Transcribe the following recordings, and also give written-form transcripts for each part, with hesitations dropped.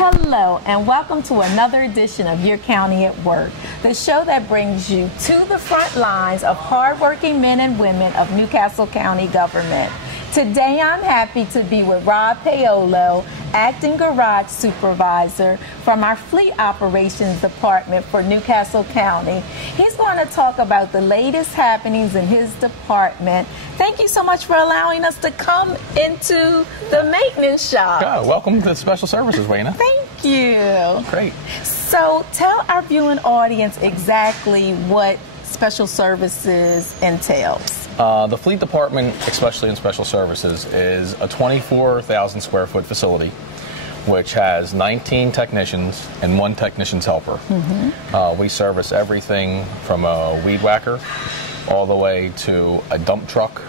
Hello, and welcome to another edition of Your County at Work, the show that brings you to the front lines of hardworking men and women of New Castle County government. Today, I'm happy to be with Rob Paolo, Acting Garage Supervisor from our Fleet Operations Department for New Castle County. He's going to talk about the latest happenings in his department. Thank you so much for allowing us to come into the maintenance shop. Yeah, welcome to Special Services, Wayna. Thank you. Great. So tell our viewing audience exactly what Special Services entails. The Fleet Department, especially in Special Services, is a 24,000 square foot facility which has 19 technicians and 1 technician's helper. We service everything from a weed whacker all the way to a dump truck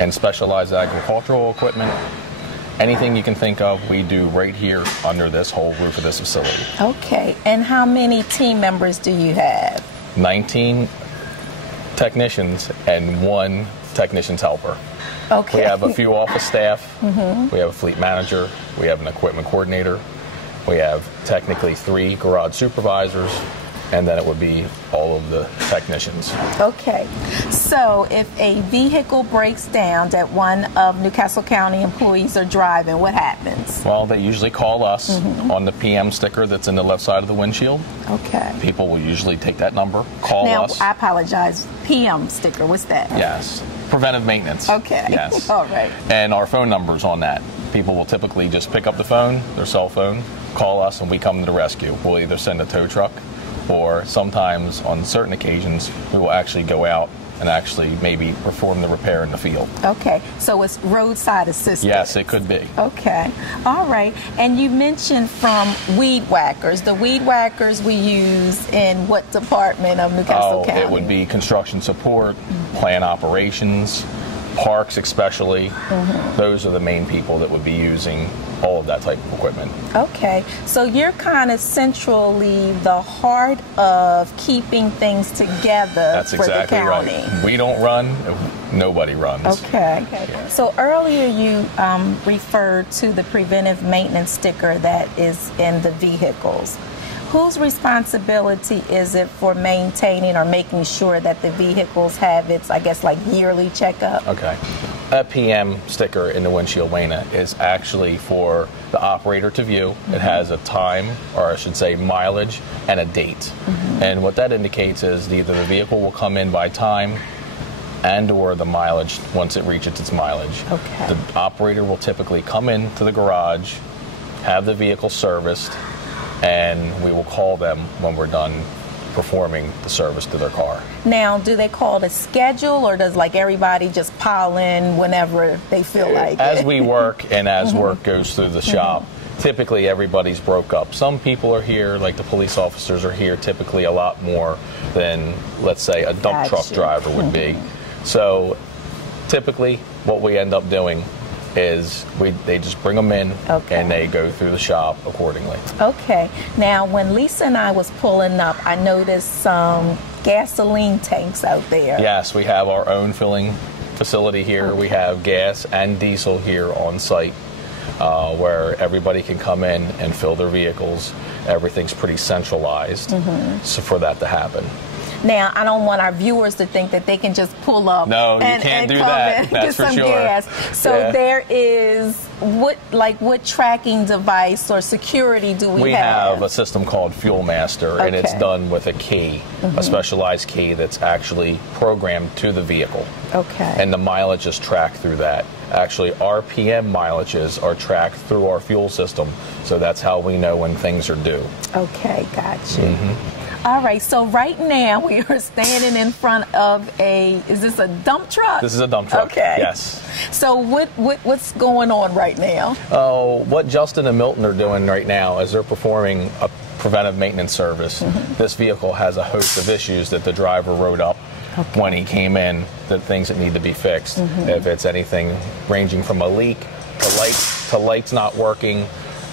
and specialized agricultural equipment. Anything you can think of, we do right here under this whole roof of this facility. Okay, and how many team members do you have? 19 technicians and 1 technician's helper. Okay. We have a few office staff. We have a fleet manager. We have an equipment coordinator. We have technically 3 garage supervisors, and then it would be all of the technicians. Okay, so if a vehicle breaks down that one of New Castle County employees are driving, what happens? Well, they usually call us on the PM sticker that's in the left side of the windshield. Okay. People will usually take that number, call Now, us. I apologize, PM sticker, what's that? Yes. Preventive maintenance. Okay. Yes. All right. And our phone number's on that. People will typically just pick up the phone, their cell phone, call us, and we come to the rescue. We'll either send a tow truck, or sometimes on certain occasions we will actually go out and actually maybe perform the repair in the field. Okay, so it's roadside assistance. Yes, it could be. Okay, all right. And you mentioned from weed whackers. The weed whackers we use in what department of New Castle County? It would be construction support, plant operations, parks especially. Those are the main people that would be using all of that type of equipment. Okay, so you're kind of centrally the heart of keeping things together. That's for exactly the county. right. We don't run, nobody runs. Okay. So earlier you referred to the preventive maintenance sticker that is in the vehicles. Whose responsibility is it for maintaining or making sure that the vehicles have its, I guess, like yearly checkup? Okay. That PM sticker in the windshield, Wayna, is actually for the operator to view. It has a time, or I should say mileage, and a date. And what that indicates is either the vehicle will come in by time and or the mileage once it reaches its mileage. Okay. The operator will typically come into the garage, have the vehicle serviced, and we will call them when we're done performing the service to their car. Now, do they call it a schedule, or does like everybody just pile in whenever they feel like it? As we work and as work goes through the shop, typically everybody's broke up. Some people are here, like the police officers are here typically a lot more than, let's say, a dump truck driver would be. So typically what we end up doing is they just bring them in and they go through the shop accordingly. Okay. Now, when Lisa and I was pulling up, I noticed some gasoline tanks out there. Yes, we have our own filling facility here. We have gas and diesel here on site where everybody can come in and fill their vehicles. Everything's pretty centralized so for that to happen. Now, I don't want our viewers to think that they can just pull up and do that. get That's for some sure. gas. So there is, what tracking device or security do we have? We have a system called Fuel Master, and it's done with a key, a specialized key that's actually programmed to the vehicle. Okay. And the mileage is tracked through that. Actually, our PM mileages are tracked through our fuel system, so that's how we know when things are due. Okay, gotcha. All right, so right now we are standing in front of is this a dump truck? This is a dump truck, okay. Yes. So what's going on right now? What Justin and Milton are doing right now is they're performing a preventive maintenance service. This vehicle has a host of issues that the driver wrote up when he came in, the things that need to be fixed. If it's anything ranging from a leak to lights not working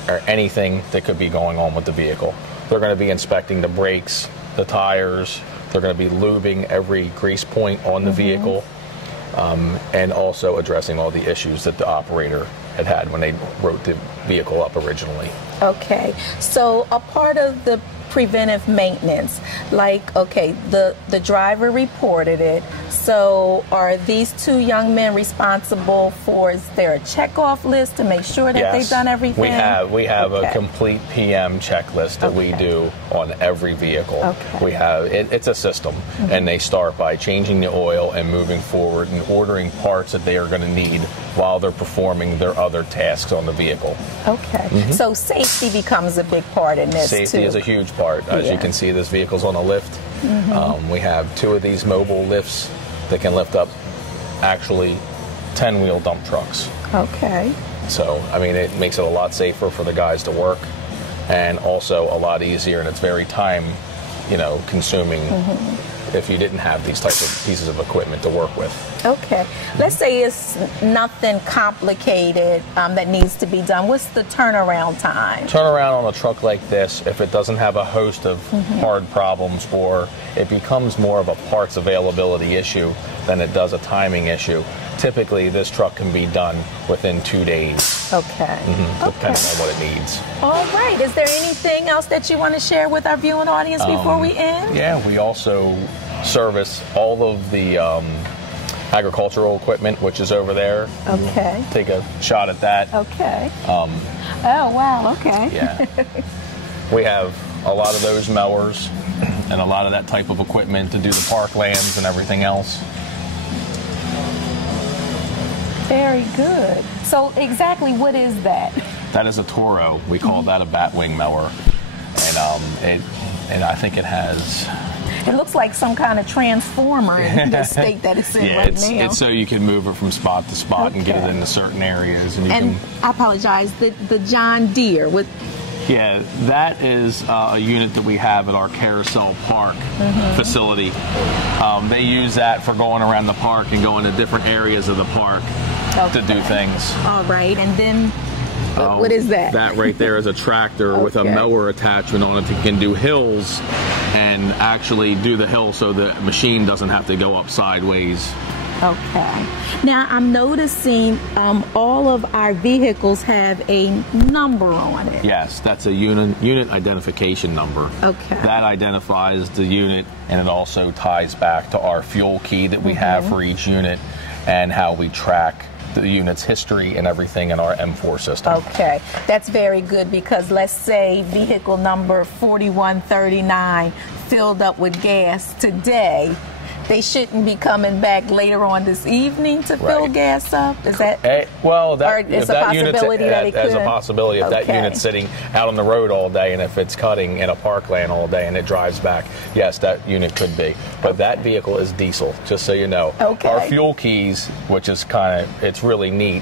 or anything that could be going on with the vehicle. They're going to be inspecting the brakes, the tires. They're going to be lubing every grease point on the vehicle. and also addressing all the issues that the operator had when they wrote the vehicle up originally. Okay, so a part of the preventive maintenance, like, okay, the driver reported it, so are these two young men responsible for, is there a checkoff list to make sure that they've done everything? We have a complete PM checklist that we do on every vehicle. We have, it's a system, and they start by changing the oil and moving forward and ordering parts that they are going to need while they're performing their other tasks on the vehicle. Okay, so safety becomes a big part in this Safety is a huge part. As you can see, this vehicle's on a lift. We have 2 of these mobile lifts that can lift up actually 10-wheel dump trucks. Okay. So, I mean, it makes it a lot safer for the guys to work, and also a lot easier, and it's very time, consuming if you didn't have these types of pieces of equipment to work with. Okay. Let's say it's nothing complicated that needs to be done. What's the turnaround time? Turnaround on a truck like this, if it doesn't have a host of hard problems, or it becomes more of a parts availability issue than it does a timing issue, typically this truck can be done within 2 days. Okay. Depending on what it needs. All right. Is there anything else that you want to share with our viewing audience before we end? Yeah, we also service all of the agricultural equipment, which is over there. Okay. Take a shot at that. Okay. Oh, wow. Okay. Yeah. We have a lot of those mowers and a lot of that type of equipment to do the parklands and everything else. Very good. So exactly what is that? That is a Toro. We call that a batwing mower. And I think it has... It looks like some kind of transformer in the state that it's in right now. It's so you can move it from spot to spot and get it into certain areas. And I apologize, the John Deere with... Yeah, that is a unit that we have at our Carousel Park facility. They use that for going around the park and going to different areas of the park to do things. All right, and then what is that? That right there is a tractor with a mower attachment on it that can do hills and actually do the hill so the machine doesn't have to go up sideways. Okay. Now I'm noticing all of our vehicles have a number on it. Yes, that's a unit identification number. Okay. That identifies the unit, and it also ties back to our fuel key that we have for each unit and how we track the unit's history and everything in our M4 system. Okay, that's very good, because let's say vehicle number 4139 filled up with gas today. They shouldn't be coming back later on this evening to fill gas up? Is that... Well, it's a possibility that it could? There's a possibility if that unit's sitting out on the road all day, and if it's cutting in a parkland all day and it drives back, yes, that unit could be. But that vehicle is diesel, just so you know. Okay. Our fuel keys, which is it's really neat,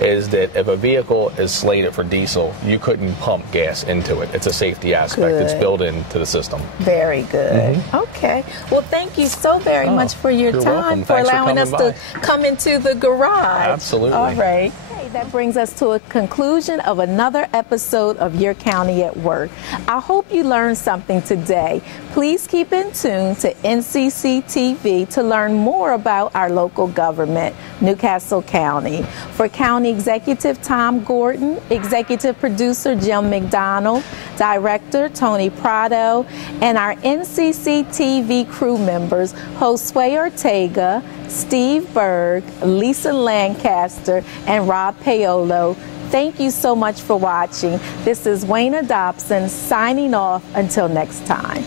is that if a vehicle is slated for diesel, you couldn't pump gas into it. It's a safety aspect. It's built into the system. Very good. Okay. Well, thank you so very much for your time, welcome. for allowing us to come into the garage. Absolutely. All right. That brings us to a conclusion of another episode of Your County at Work. I hope you learned something today. Please keep in tune to NCC TV to learn more about our local government, New Castle County. For County Executive Tom Gordon, Executive Producer Jim McDonald, Director Tony Prado, and our NCC TV crew members, Josue Ortega, Steve Berg, Lisa Lancaster, and Rob Paolo. Thank you so much for watching. This is Wayna Dobson signing off until next time.